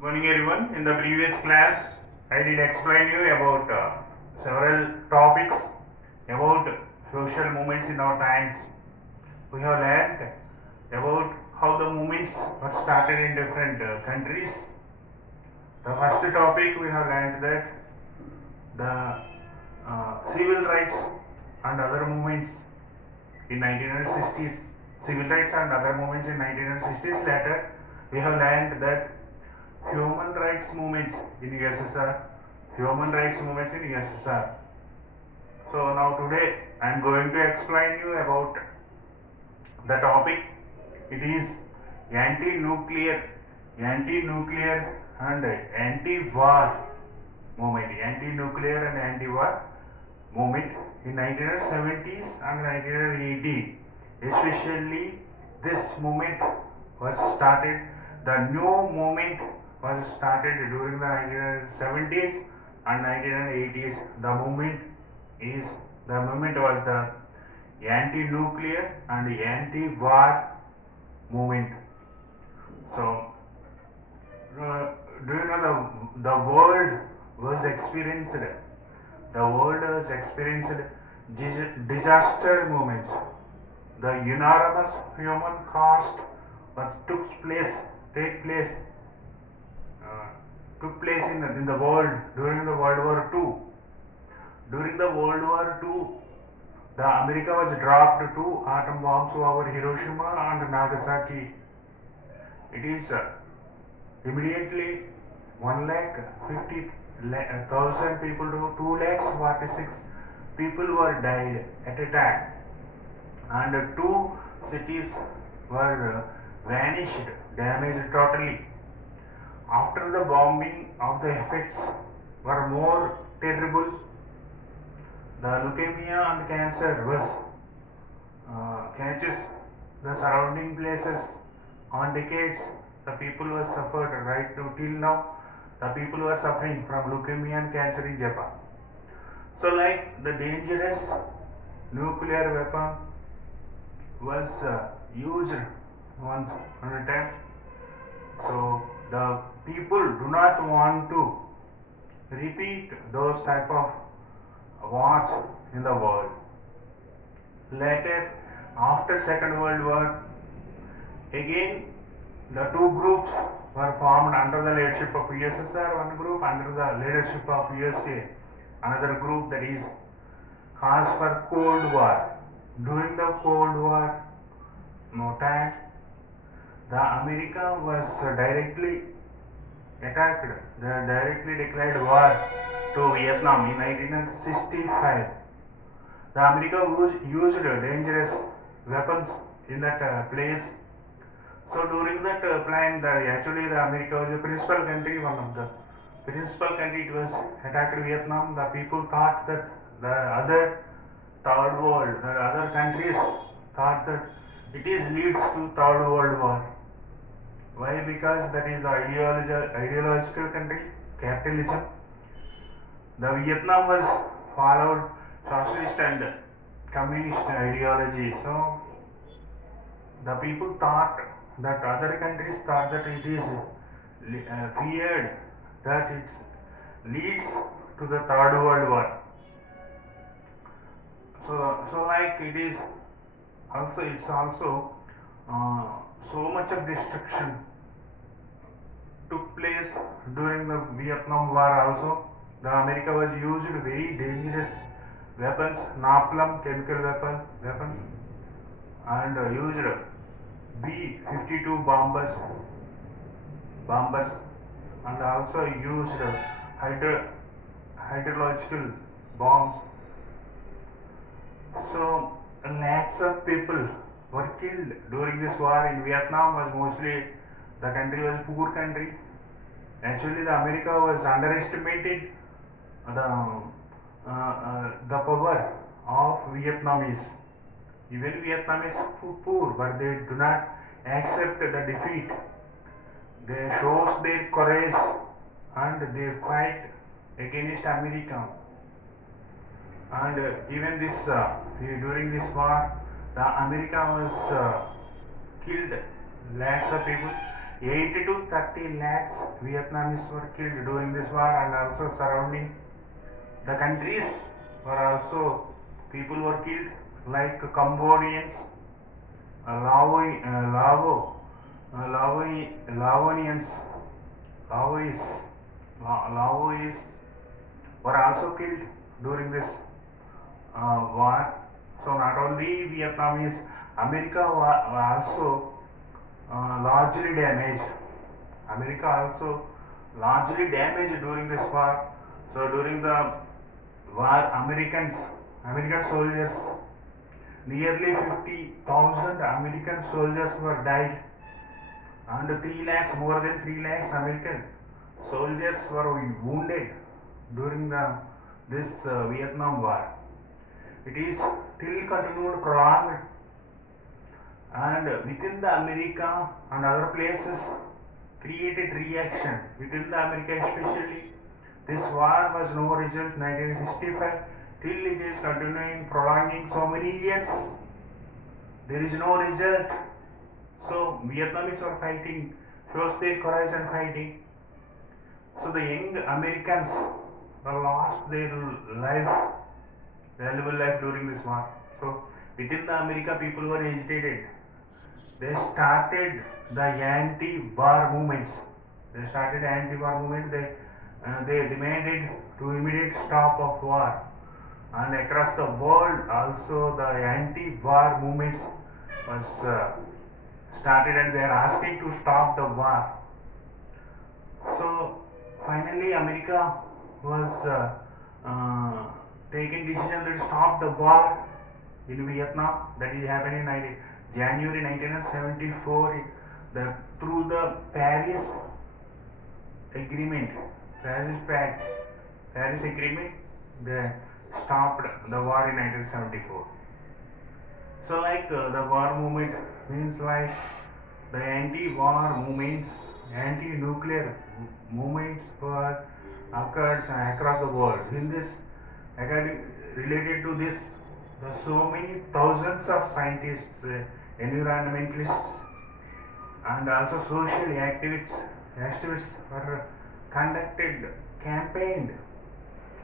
Morning everyone. In the previous class, I did explain you about several topics about social movements in our times. We have learned about how the movements were started in different countries. The first topic we have learned that the civil rights and other movements in 1960s, civil rights and other movements in 1960s. Later, we have learned that human rights movements in USSR, human rights movements in USSR. So now today I am going to explain you about the topic. It is anti-nuclear and anti-war movement, anti-nuclear and anti-war movement in 1970s and 1980. Especially this movement was started. The new movement was started during the 1970s and 1980s. The movement was the anti-nuclear and anti-war movement. So, do you know the world was experienced? The world has experienced disaster movements. The enormous human cost was take place uh, took place in the world during the World War II. During the World War II, the America was dropped two atom bombs over Hiroshima and Nagasaki. It is immediately 1,50,000 people to 2,46 people were died at a time, and two cities were vanished, damaged totally. After the bombing of the effects were more terrible, the leukemia and cancer was catches the surrounding places on decades. The people were suffered right to till now. The people were suffering from leukemia and cancer in Japan. So, like the dangerous nuclear weapon was used once on a time. So, the people do not want to repeat those type of wars in the world. Later, after Second World War, again the two groups were formed under the leadership of USSR, one group under the leadership of USA, another group, that is cause for Cold War. During the Cold War time, the America was directly attacked, they directly declared war to Vietnam in 1965. The America used dangerous weapons in that place. So during that plan, actually the America was the principal country, one of the principal country. It was attacked Vietnam. The people thought that the other third world, the other countries thought that it is leads to third world war. Why? Because that is the ideological country, capitalism. The Vietnam was followed socialist and communist ideology. So the people thought that other countries thought that it is feared that it leads to the third world war. So like it is also, it's also so much of destruction took place during the Vietnam War. Also, the America was used very dangerous weapons, napalm chemical weapons, and used B-52 bombers, and also used hydrological bombs. So lakhs of people were killed during this war. In Vietnam was mostly, the country was poor country. Actually, the America was underestimated the power of Vietnamese. Even Vietnamese poor, but they do not accept the defeat. They shows their courage and they fight against America. And even this during this war, the America was killed lakhs of people. 8 to 30 lakhs Vietnamese were killed during this war, and also surrounding the countries were also people were killed like Cambodians, Laoians, Laois, Laois were also killed during this war. So not only Vietnamese, America also largely damaged. America also largely damaged during this war. So during the war, American soldiers, nearly 50,000 American soldiers were died, and 3 lakhs, more than 3 lakhs American soldiers were wounded during this Vietnam War. It is still continued prolonged, and within the America and other places created reaction. Within the America especially, this war was no result 1965 till it is continuing prolonging so many years. There is no result. So Vietnamese are fighting, shows their courage and fighting. So the young Americans lost their life, valuable life during this war. So within the America, people were agitated. They started the anti-war movements. They started anti-war movement. They demanded to immediate stop of war. And across the world, also the anti-war movements was started, and they are asking to stop the war. So finally, America was taking decision to stop the war in Vietnam. That is happening in January 1974. Through the Paris Agreement, Paris Agreement, they stopped the war in 1974. So the war movement means like the anti-war movements, anti-nuclear movements were occurred across the world. In this, related to this, there are so many thousands of scientists, environmentalists, and also social activists were campaigned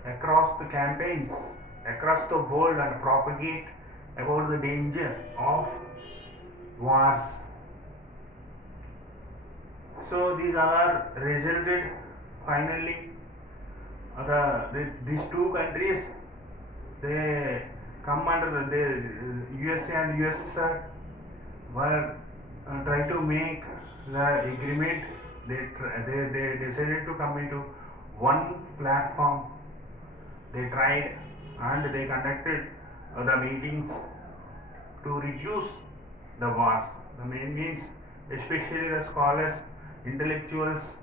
across the world and propagate about the danger of wars. So these are resulted finally. These two countries, they come under the USA and USSR were trying to make the agreement. They decided to come into one platform. They tried, and they conducted the meetings to reduce the wars. The main means, especially the scholars, intellectuals,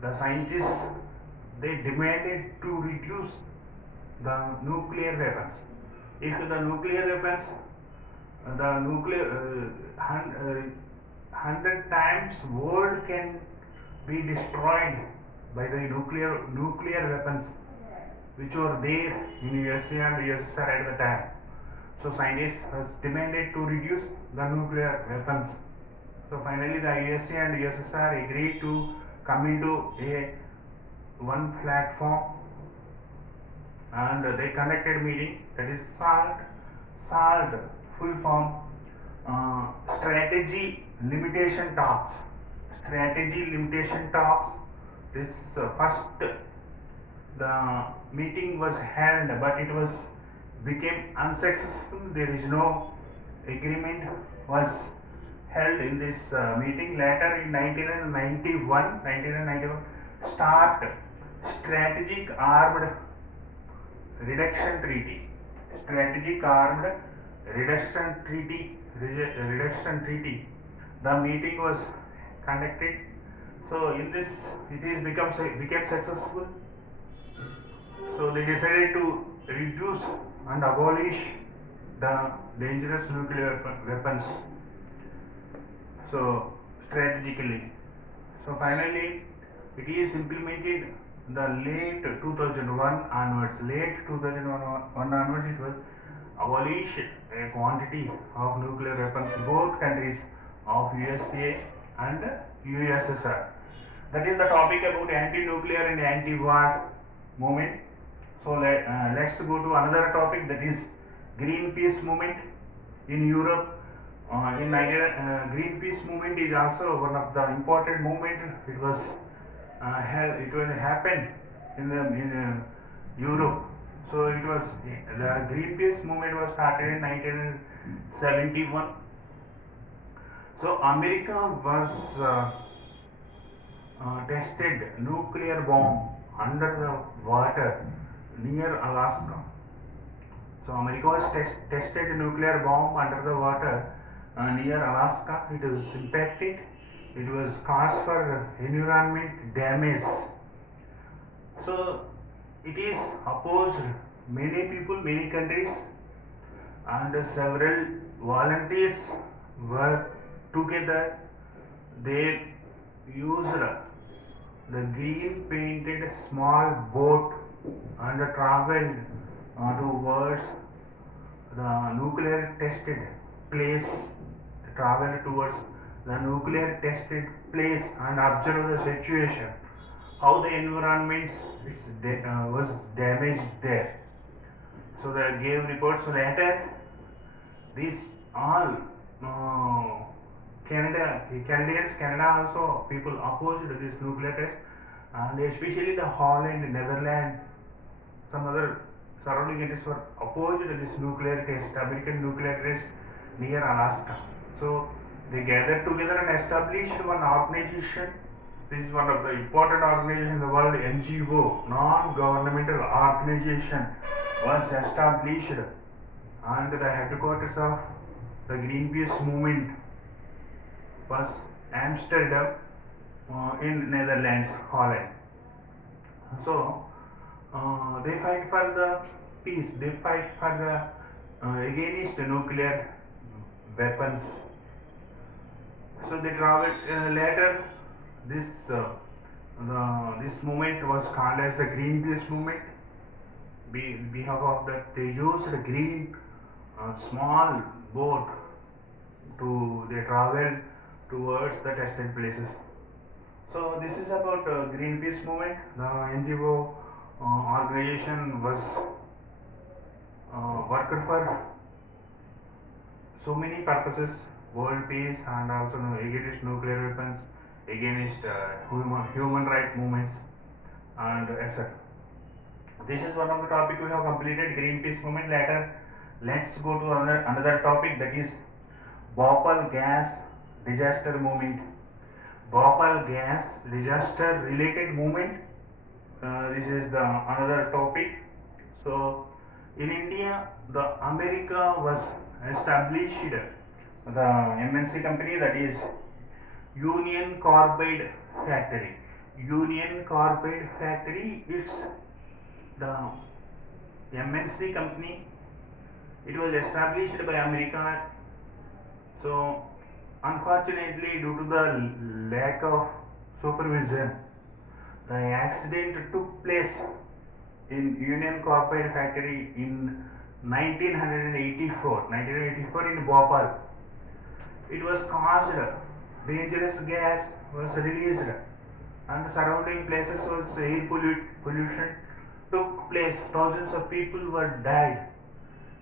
the scientists, they demanded to reduce the nuclear weapons. If the nuclear weapons, the nuclear 100 times world can be destroyed by the nuclear weapons which were there in USA and USSR at the time. So scientists has demanded to reduce the nuclear weapons. So finally the USA and USSR agreed to come into one platform, and they conducted meeting, that is SALT, full form, strategy limitation talks. This first the meeting was held, but it became unsuccessful. There is no agreement was held in this meeting. Later in 1991, start strategic armed reduction treaty. The meeting was conducted. So in this, it became successful. So they decided to reduce and abolish the dangerous nuclear weapons. So strategically. So finally, it is implemented the late 2001 onwards. It was abolish a quantity of nuclear weapons. Both countries of USA and USSR. That is the topic about anti-nuclear and anti-war movement. So let's go to another topic, that is Greenpeace movement in Europe. In Nigeria, Greenpeace movement is also one of the important movement. It was happened in Europe. So it was the Greenpeace movement was started in 1971. So America was tested nuclear bomb under the water near Alaska. So America was tested nuclear bomb under the water near Alaska. It was impacted. It was cause for environment damage. So it is opposed many people, many countries, and several volunteers were together. They used the green painted small boat and traveled towards the nuclear tested place. They traveled towards the nuclear tested place and observe the situation, how the environment was damaged there. So they gave reports later. These all Canada also people opposed this nuclear test, and especially the Holland, Netherlands, some other surrounding countries were opposed to this nuclear test, American nuclear test near Alaska. So they gathered together and established one organization. This is one of the important organizations in the world, NGO, non-governmental organization, was established, and the headquarters of the Greenpeace movement was Amsterdam in Netherlands, Holland. So they fight for the peace. They fight for the against nuclear weapons. So they traveled later. This movement was called as the Greenpeace movement. Behalf of that, they used a green small boat they travel towards the tested places. So this is about Greenpeace movement. The NGO organization was worked for so many purposes: world peace, and also against nuclear weapons, against human right movements, and etc. This is one of the topic we have completed, Greenpeace movement. Later, let's go to another topic, that is Bhopal gas disaster movement. Bhopal gas disaster related movement. This is the another topic. So in India, the America was established the MNC company, that is Union Carbide Factory. Union Carbide Factory, it's the MNC company. It was established by America. So unfortunately, due to the lack of supervision, the accident took place in Union Carbide Factory in 1984 in Bhopal. It was caused, dangerous gas was released, and the surrounding places was air pollution took place. Thousands of people were died.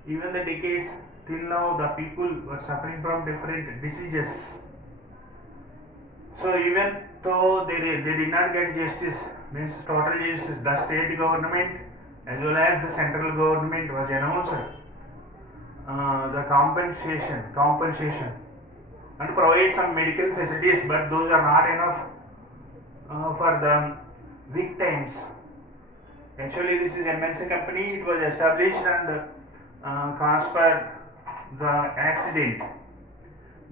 Even the decades till now, the people were suffering from different diseases. So even though they did not get justice, means total justice, the state government as well as the central government was announced the compensation and provide some medical facilities, but those are not enough for the victims. Actually, this is MNC company. It was established and caused for the accident.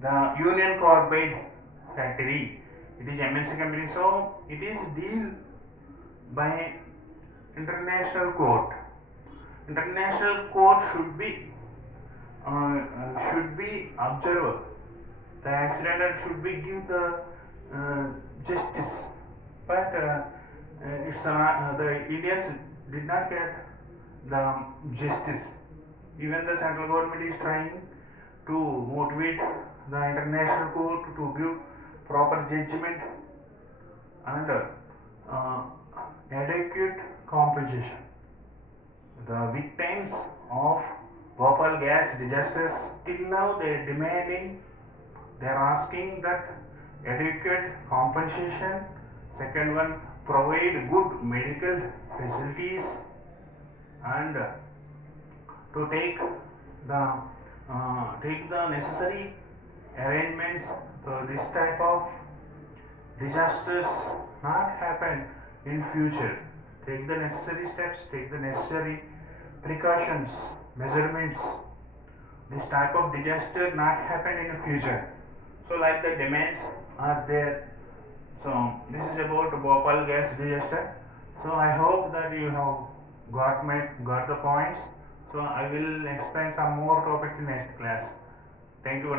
The Union Carbide Factory, it is MNC company, so it is deal by international court. International court should be observed the accident and should be give the justice, but it's the Indians did not get the justice. Even the central government is trying to motivate the international court to give proper judgment, and adequate compensation. The victims of Bhopal gas disasters till now they are asking that adequate compensation. Second one, provide good medical facilities, and to take the necessary arrangements so this type of disasters not happen in future. Take the necessary steps, take the necessary precautions, measurements. This type of disaster not happen in the future. So like the demands are there. So this is about Bhopal gas disaster. So I hope that you have got the points. So I will explain some more topics in next class. Thank you.